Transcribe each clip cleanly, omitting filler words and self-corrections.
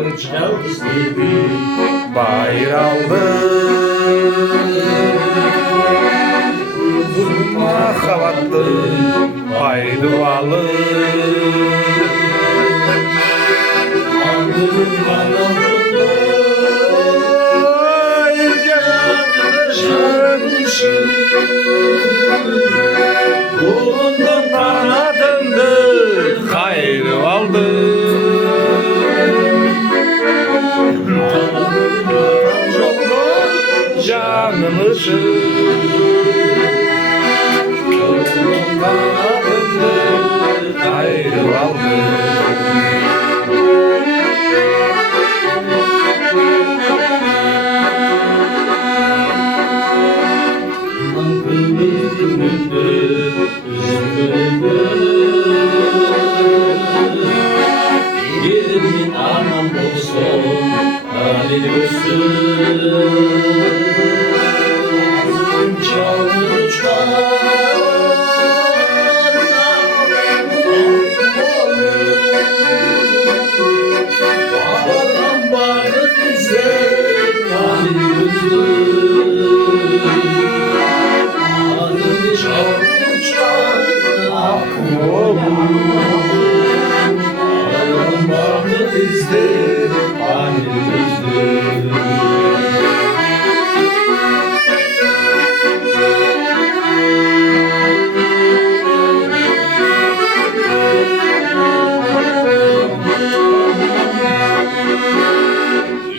Жалғыз еді байралды махаббатты пайдалы Қолымдан қанатымды қайырып алды Жаным үшін Қолымдан қанатымды қайырып алды Еліммен аман болсын әлі өссін жалын ұшқан барған бақыт іздеп әлі өссін жалын ұшқан Bakıp izler, annem izler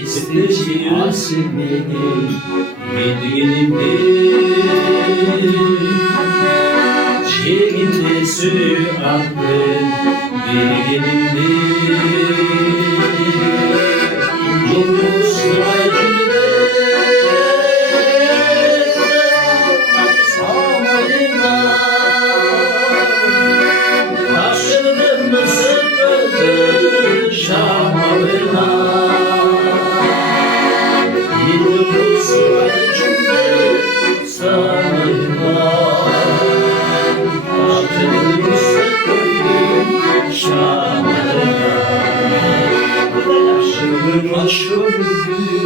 İsteyeceksin beni, yediğimde Çekince su attın, bilginimde Yıldızlar günde Samayına Taşıdım mı sıkıldı şamalına Yıldızlar günde Samayına Taşıdım mı sıkıldı şamalına Aşkım